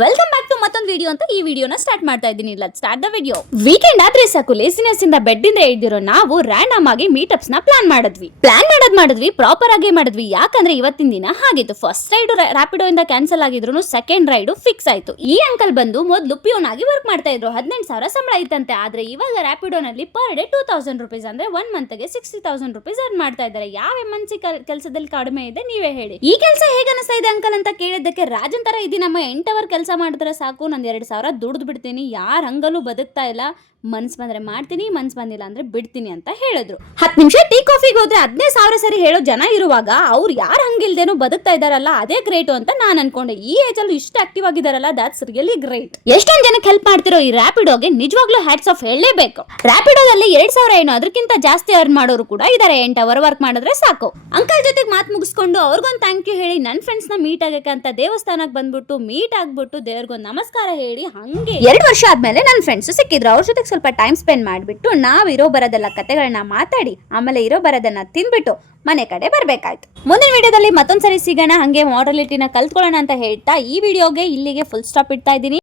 Welcome back to ಮತ್ತೊಂದು video ಅಂತ ಈ ವಿಡಿಯೋನ ಸ್ಟಾರ್ಟ್ ಮಾಡ್ತಾ ಇದ್ದೀನಿ. Let's start the video. Weekend ಆದ್ರೆ ಸಾಕು ಲೇಸಿನೆಸ್ ಇಂದ ಬೆಡ್ ಇಂದ ಎದ್ದಿರೋ ನಾವು ರ್ಯಾಂಡಮ್ ಆಗಿ ಮೀಟಪ್ಸ್ ನ ಪ್ಲಾನ್ ಮಾಡಿದ್ವಿ ಪ್ರಾಪರ್ ಆಗಿ ಮಾಡಿದ್ವಿ. ಯಾಕಂದ್ರೆ ಇವತ್ತಿನ ದಿನ ಹಾಗಿತ್ತು. ಫಸ್ಟ್ ರೈಡ್ ರ್ಯಾಪಿಡೋ ಇಂದ ಕ್ಯಾನ್ಸಲ್ ಆಗಿದ್ರು ಸೆಕೆಂಡ್ ರೈಡ್ ಫಿಕ್ಸ್ ಆಯ್ತು. ಈ ಅಂಕಲ್ ಬಂದು ಮೊದಲು ಪಿಯೋನ್ ಆಗಿ ವರ್ಕ್ ಮಾಡ್ತಾ ಇದ್ರು. 18,000 ಸಂಬಳ ಇತ್ತಂತೆ. ಆದ್ರೆ ಇವಾಗ ರ್ಯಾಪಿಡೋನಲ್ಲಿ ಪರ್ ಡೇ 2,000 ರುಪೀಸ್ ಅಂದ್ರೆ 1 ಮಂತ್ಗೆ 60,000 ರುಪೀಸ್ ಅರ್ನ್ ಮಾಡ್ತಾ ಇದ್ದಾರೆ. ಯಾವ ಎಮ್ಎನ್ಸಿ ಕೆಲಸದಲ್ಲಿ ಕಡಿಮೆ ಇದೆ ನೀವೇ ಹೇಳಿ. ಈ ಕೆಲಸ ಹೇಗೆ ಅನಿಸ್ತಾ ಇದೆ ಅಂಕಲ್ ಅಂತ ಕೇಳಿದ್ದಕ್ಕೆ, ರಾಜನ್ ತರ ಇದೀನಮ್ಮ 8 ಅವರ್ ಕೆಲಸ ಮಾಡಿದ್ರೆ ಸಾಕು, ನಾನು 2,000 ದುಡ್ದು ಬಿಡ್ತೀನಿ, ಯಾರ ಹಂಗಲ್ಲೂ ಬದುಕ್ತಾ ಇಲ್ಲ, ಮನ್ಸ್ ಬಂದ್ರೆ ಮಾಡ್ತೀನಿ, ಮನ್ಸ್ ಬಂದಿಲ್ಲ ಅಂದ್ರೆ ಬಿಡ್ತೀನಿ ಅಂತ ಹೇಳಿದ್ರು. 10 ನಿಮಿಷ ಟೀ ಕಾಫಿಗೆ ಹೋದ್ರೆ 15,000 ಸರಿ ಹೇಳೋ ಜನ ಇರುವಾಗ ಅವ್ರು ಯಾರು ಹಂಗಿಲ್ದೇನು ಬದುಕ್ತಾ ಇದಾರಲ್ಲ, ಅದೇ ಗ್ರೇಟ್ ಅಂತ ನಾನು ಅನ್ಕೊಂಡೆ. ಈ ಏಜ್ ಅಲ್ಲೂ ಇಷ್ಟು ಆಕ್ಟಿವ್ ಆಗಿದಾರಲ್ಲ, ದಟ್ಸ್ ರಿಯಲಿ ಗ್ರೇಟ್. ಎಷ್ಟೊಂದು ಜನಕ್ಕೆ ಹೆಲ್ಪ್ ಮಾಡ್ತಿರೋ ಈ ರ್ಯಾಪಿಡೋಗೆ ನಿಜವಾಗ್ಲೂ ಹ್ಯಾಟ್ಸ್ ಆಫ್ ಹೇಳಲೇಬೇಕು. ರ್ಯಾಪಿಡೋದಲ್ಲಿ 2,000 ಏನೋ ಅದಕ್ಕಿಂತ ಜಾಸ್ತಿ ಅರ್ನ್ ಮಾಡೋರು ಕೂಡ ಇದಾರೆ. 8 ಅವರ್ ವರ್ಕ್ ಮಾಡಿದ್ರೆ ಸಾಕು. ಅಂಕಲ್ ಜೊತೆಗೆ ಮಾತು ಮುಗಿಸ್ಕೊಂಡು ಅವ್ರಿಗೊಂದು ಥ್ಯಾಂಕ್ ಯು ಹೇಳಿ ನನ್ನ ಫ್ರೆಂಡ್ಸ್ ನ ಮೀಟ್ ಆಗಕ್ಕೆ ಅಂತ ದೇವಸ್ಥಾನಕ್ಕೆ ಬಂದ್ಬಿಟ್ಟು ಮೀಟ್ ಆಗ್ಬಿಟ್ಟು ದೇವ್ರಿಗೊಂದು ನಮಸ್ಕಾರ ಹೇಳಿ ಹಂಗೆ 2 ವರ್ಷ ಆದ್ಮೇಲೆ ನನ್ನ ಫ್ರೆಂಡ್ಸ್ ಸಿಕ್ಕಿದ್ರು. ಅವ್ರ ಜೊತೆಗೆ ಸ್ವಲ್ಪ ಟೈಮ್ ಸ್ಪೆಂಡ್ ಮಾಡಿಬಿಟ್ಟು ನಾವು ಇರೋ ಬರೋದೆಲ್ಲ ಕತೆಗಳನ್ನ ಮಾತಾಡಿ ಆಮೇಲೆ ಇರೋ ಬರೋದನ್ನ ತಿನ್ಬಿಟ್ಟು ಮನೆ ಕಡೆ ಬರ್ಬೇಕಾಯ್ತು. ಮುಂದಿನ ವಿಡಿಯೋದಲ್ಲಿ ಮತ್ತೊಂದ್ಸರಿ ಸಿಗೋಣ. ಹಂಗೆ ಮಾರಲಿಟಿನ ಕಲ್ತ್ಕೊಳ್ಳೋಣ ಅಂತ ಹೇಳ್ತಾ ಈ ವಿಡಿಯೋಗೆ ಇಲ್ಲಿಗೆ ಫುಲ್ ಸ್ಟಾಪ್ ಇಡ್ತಾ ಇದ್ದೀನಿ.